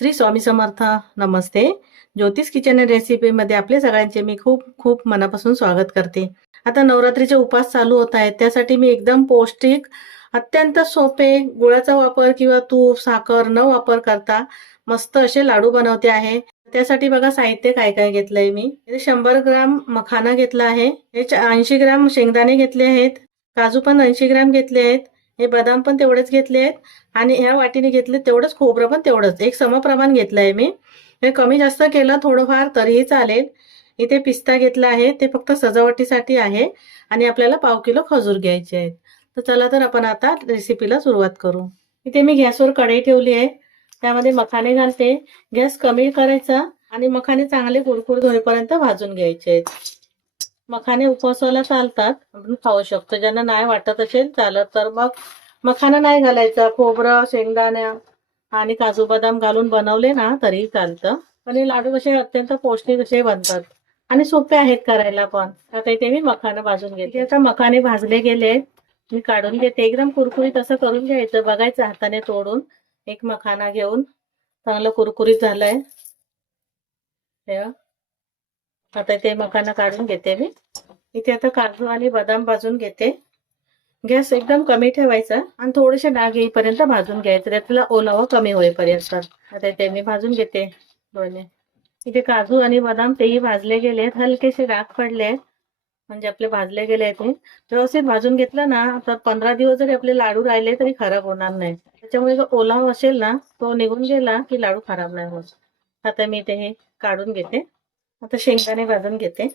श्री स्वामी समर्थ नमस्ते. ज्योतिष kitchen and रेसिपीमध्ये आपले सगळ्यांचे मी खूप खूप मनापासून स्वागत करते. आता नवरात्रीचे उपास चालू होत आहेत त्यासाठी मी एकदम पौष्टिक अत्यंत सोपे गुळाचा वापर किंवा तूप साखर न वापर करता मस्त असे लाडू बनवते आहे. त्यासाठी बघा साहित्य काय काय घेतलंय मी. शंभर ग्राम मखाना घेतला आहे. हे ऐंशी ग्राम शेंगदाणे घेतले आहेत. काजू पण ऐंशी ग्राम घेतले आहेत. हे बदाम पण तेवढेच घेतले आहेत. आणि ह्या वाटीने घेतले तेवढंच खोबरं पण तेवढंच. एक समप्रमाण घेतलं आहे मी. हे कमी जास्त केलं थोडंफार तरीही चालेल. इथे पिस्ता घेतला आहे. ते फक्त सजावटीसाठी आहे. आणि आपल्याला पाव किलो खजूर घ्यायचे आहेत. तर चला तर आपण आता रेसिपीला सुरुवात करू. इथे मी गॅसवर कढई ठेवली आहे. त्यामध्ये मखाने घालते. गॅस कमी करायचा आणि मखाने चांगले कुरकुर होईपर्यंत भाजून घ्यायचे आहेत. मखाने उपवासाला चालतात. आपण खाऊ शकतो. ज्यांना नाही वाटत असेल चालत. तर मग मखाना नाही घालायचा. खोबरं शेंगदाण्या आणि काजू बदाम घालून बनवले ना तरी चालतं. पण हे लाडू कसे अत्यंत पौष्टिक असे बनतात. आणि सोपे आहेत करायला पण. आता इथे मी मखाने भाजून घेते. आता मखाने भाजले गेले. मी काढून घेते. एकदम कुरकुरीत असं करून घ्यायचं. बघायचं हाताने तोडून. एक मखाना घेऊन. चांगलं कुरकुरीत झालंय. आता ते मखाना काढून घेते मी. इथे आता काजू आणि बदाम भाजून घेते. गॅस एकदम कमी ठेवायचा आणि थोडेसे डाग येईपर्यंत भाजून घ्यायचं. त्यातला ओलावा कमी होईपर्यंत. आता ते मी भाजून घेते दोन्ही. इथे काजू आणि बदाम तेही भाजले गेले आहेत. हलकेसे डाग पडले आहेत. म्हणजे आपले भाजले गेले आहेत ते. व्यवस्थित भाजून घेतलं ना तर पंधरा दिवस जरी आपले लाडू राहिले तरी खराब होणार नाही. त्याच्यामुळे जो ओलावा असेल ना तो निघून गेला की लाडू खराब नाही होत. आता मी ते हे काढून घेते. आता शेंगदाणे भाजून घेते.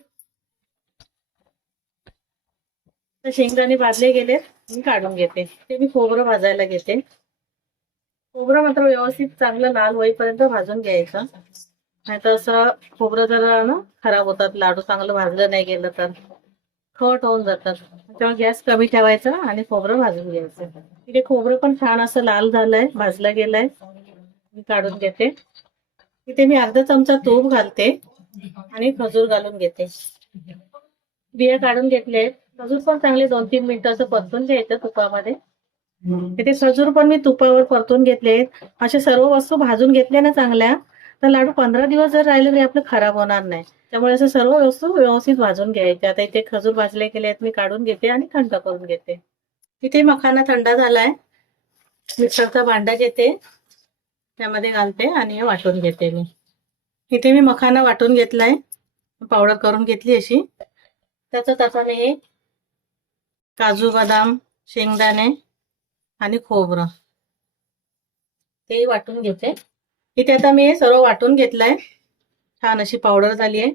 तर शेंगदाणे भाजले गेले मी काढून घेते. ते मी खोबरं भाजायला घेते. खोबरं मात्र व्यवस्थित चांगलं लाल होईपर्यंत भाजून घ्यायचं. नाही तर असं खोबरं जर ना खराब होतात लाडू चांगलं भाजलं नाही गेलं तर. खट होऊन जातात. त्यामुळे गॅस कमी ठेवायचा आणि खोबरं भाजून घ्यायचं. तिथे खोबरं पण छान असं लाल झालंय भाजलं गेलंय. मी काढून घेते. तिथे मी अर्धा चमचा तूप घालते. आणि खजूर घालून घेते. बिया काढून घेतले. खजूर पण चांगले दोन तीन मिनिटं असं परतून घ्यायचं तुपामध्ये. तिथे खजूर पण मी तुपावर परतून घेतले. अशा सर्व वस्तू भाजून घेतल्या ना चांगल्या तर लाडू पंधरा दिवस जर राहिले तरी आपलं खराब होणार नाही. त्यामुळे असं सर्व वस्तू व्यवस्थित भाजून घ्यायचे आता इथे खजूर भाजले गेले आहेत मी काढून घेते आणि थंड करून घेते. इथे मखाना थंड झालाय. मिक्सरचा भांडा घेते. त्यामध्ये घालते आणि वाटून घेते मी. इथे मी मखाना वाटून घेतलाय. पावडर करून घेतली अशी. त्याचं त्याच्याने हे काजू बदाम शेंगदाणे आणि खोबरं तेही वाटून घेते. इथे आता मी हे सर्व वाटून घेतलंय. छान अशी पावडर झाली आहे.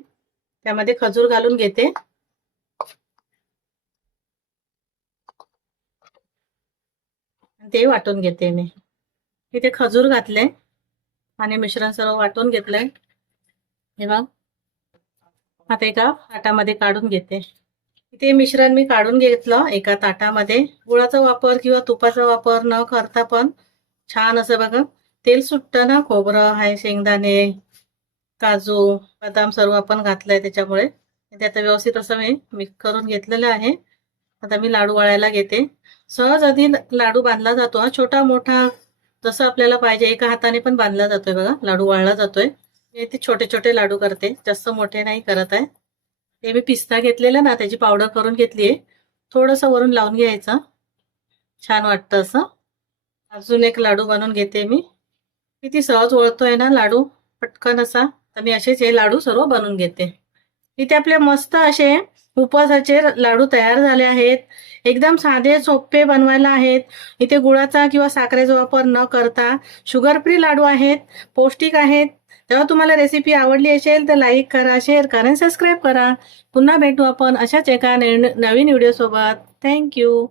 त्यामध्ये खजूर घालून घेते. ते वाटून घेते मी. इथे खजूर घातले आणि मिश्रण सर्व वाटून घेतलंय. हे बघ. आता एका ताटामध्ये काढून घेते. इथे मिश्रण मी काढून घेतलं एका ताटामध्ये. गुळाचा वापर किंवा तुपाचा वापर न करता पण छान असं बघा. तेल सुटतं ना? खोबरं आहे शेंगदाणे काजू बदाम सर्व आपण घातलंय त्याच्यामुळे. ते आता व्यवस्थित असं मी मिक्स करून घेतलेलं आहे. आता मी लाडू वळायला घेते. सहज आधी लाडू बांधला जातो. हा छोटा मोठा जसं आपल्याला पाहिजे एका हाताने पण बांधला जातोय बघा. लाडू वाळला जातोय. मी ते छोटे छोटे लाडू करते. जास्त मोठे नाही करत आहे. ते मी पिस्ता घेतलेला ना त्याची पावडर करून घेतली आहे. थोडंसं वरून लावून घ्यायचं. छान वाटतं असं. अजून एक लाडू बनवून घेते मी. किती सहज ओळखतोय ना लाडू. पटकन असा. तर मी असेच हे लाडू सर्व बनवून घेते. इथे आपले मस्त असे उपवासाचे लाडू तयार झाले आहेत. एकदम साधे सोपे बनवायला आहेत. इथे गुळाचा किंवा साखरेचा वापर न करता शुगर फ्री लाडू आहेत. पौष्टिक आहेत. तेव्हा तुम्हाला रेसिपी आवडली असेल तर लाईक करा शेअर करा आणि सबस्क्राईब करा. पुन्हा भेटू आपण अशाच एका नवीन व्हिडिओसोबत थँक्यू